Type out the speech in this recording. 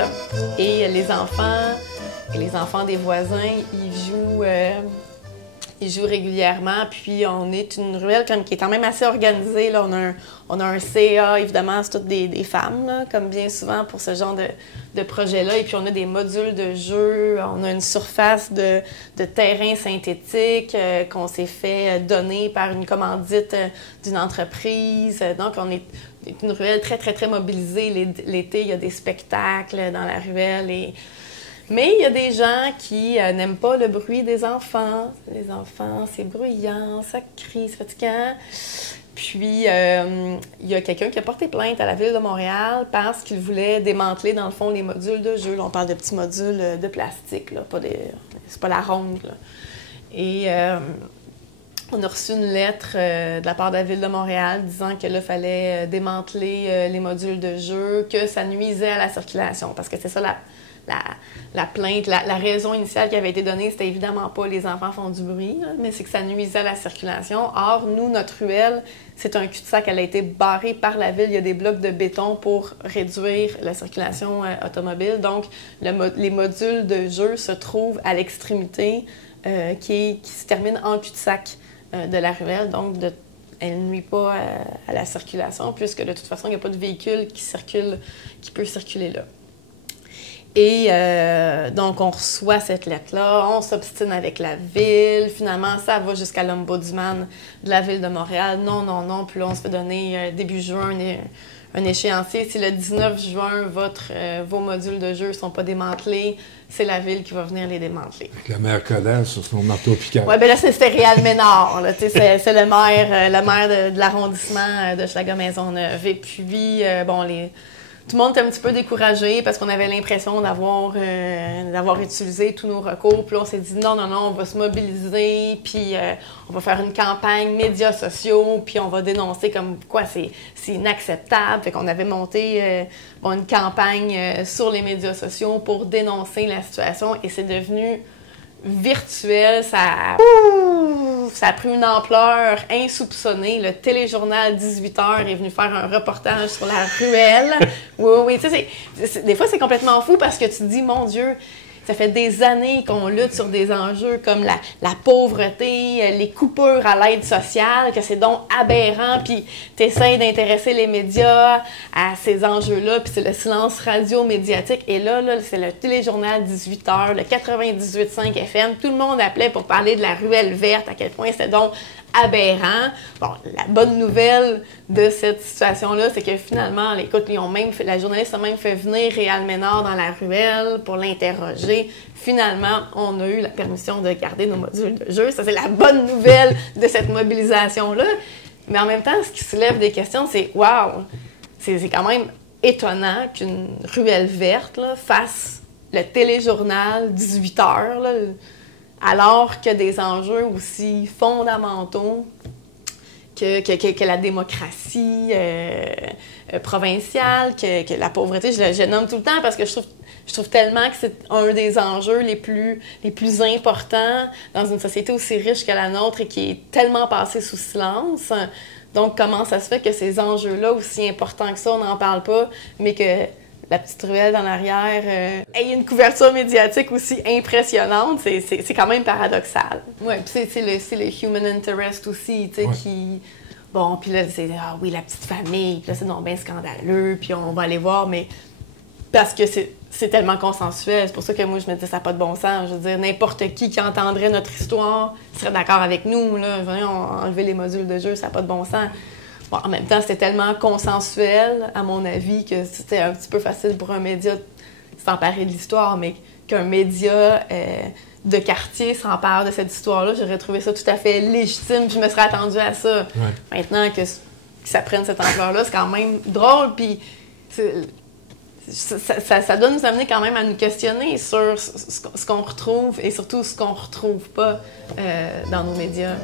verte. Et les enfants des voisins, ils jouent régulièrement. Puis on est une ruelle qui est quand même assez organisée. Là. On a un CA, évidemment, c'est toutes des femmes, là, comme bien souvent pour ce genre de projet-là. Et puis on a des modules de jeu, on a une surface de terrain synthétique qu'on s'est fait donner par une commandite d'une entreprise. Donc on est une ruelle très, très, très mobilisée. L'été, il y a des spectacles dans la ruelle. Mais il y a des gens qui n'aiment pas le bruit des enfants. Les enfants, c'est bruyant, ça crie, c'est fatigant. Puis, il y a quelqu'un qui a porté plainte à la Ville de Montréal parce qu'il voulait démanteler, dans le fond, les modules de jeu. Là, on parle de petits modules de plastique, là, c'est pas la ronde. Là. Et on a reçu une lettre de la part de la Ville de Montréal disant que là, il fallait démanteler les modules de jeu, que ça nuisait à la circulation. Parce que c'est ça la plainte, la raison initiale qui avait été donnée, c'était évidemment pas les enfants font du bruit, là, mais c'est que ça nuisait à la circulation. Or, nous, notre ruelle, c'est un cul-de-sac, elle a été barrée par la ville. Il y a des blocs de béton pour réduire la circulation automobile. Donc, les modules de jeu se trouvent à l'extrémité qui se termine en cul-de-sac de la ruelle. Donc, elle ne nuit pas à la circulation, puisque de toute façon, il n'y a pas de véhicule qui peut circuler là. Et donc, on reçoit cette lettre-là, on s'obstine avec la Ville. Finalement, ça va jusqu'à l'ombudsman de la Ville de Montréal. Non, non, non. Puis là, on se fait donner début juin un échéancier. Si le 19 juin, vos modules de jeu ne sont pas démantelés, c'est la Ville qui va venir les démanteler. Avec le maire Codal sur son marteau-piqueur. Oui, bien là, c'était Réal Ménard. C'est le maire de l'arrondissement de Schlager-Maisonneuve. Et puis, tout le monde était un petit peu découragé parce qu'on avait l'impression d'avoir utilisé tous nos recours. Puis là, on s'est dit non, non, non, on va se mobiliser, puis on va faire une campagne médias sociaux, puis on va dénoncer comme quoi c'est inacceptable. Fait qu'on avait monté une campagne sur les médias sociaux pour dénoncer la situation et c'est devenu virtuel. Ça a pris une ampleur insoupçonnée. Le téléjournal 18h est venu faire un reportage sur la ruelle. Oui, tu sais, des fois, c'est complètement fou parce que tu te dis, mon Dieu, ça fait des années qu'on lutte sur des enjeux comme la pauvreté, les coupures à l'aide sociale, que c'est donc aberrant, puis tu essaies d'intéresser les médias à ces enjeux-là, puis c'est le silence radio-médiatique. Et là, c'est le téléjournal 18h, le 98.5 FM. Tout le monde appelait pour parler de la ruelle verte, à quel point c'était donc aberrant. Bon, la bonne nouvelle de cette situation-là, c'est que finalement, écoute, la journaliste a même fait venir Réal Ménard dans la ruelle pour l'interroger. Finalement, on a eu la permission de garder nos modules de jeu. Ça, c'est la bonne nouvelle de cette mobilisation-là. Mais en même temps, ce qui soulève des questions, c'est « wow! » C'est quand même étonnant qu'une ruelle verte là, fasse le téléjournal 18h, là, alors que des enjeux aussi fondamentaux que la démocratie provinciale, que la pauvreté, je nomme tout le temps parce que je trouve tellement que c'est un des enjeux les plus importants dans une société aussi riche que la nôtre et qui est tellement passée sous silence. Donc, comment ça se fait que ces enjeux-là, aussi importants que ça, on n'en parle pas, mais que la petite ruelle en arrière ait une couverture médiatique aussi impressionnante, c'est quand même paradoxal. Oui, puis c'est le human interest aussi, tu sais, qui... Bon, puis là, c'est « Ah oui, la petite famille », puis là, c'est non bien scandaleux, puis on va aller voir, mais parce que c'est tellement consensuel, c'est pour ça que moi, je me dis « ça n'a pas de bon sens ». Je veux dire, n'importe qui entendrait notre histoire serait d'accord avec nous, là. Voyons, enlever les modules de jeu, ça n'a pas de bon sens. Bon, en même temps, c'était tellement consensuel, à mon avis, que c'était un petit peu facile pour un média de s'emparer de l'histoire, mais qu'un média de quartier s'empare de cette histoire-là, j'aurais trouvé ça tout à fait légitime, je me serais attendue à ça. Ouais. Maintenant que ça prenne cette ampleur-là, c'est quand même drôle, puis ça doit nous amener quand même à nous questionner sur ce qu'on retrouve et surtout ce qu'on retrouve pas dans nos médias.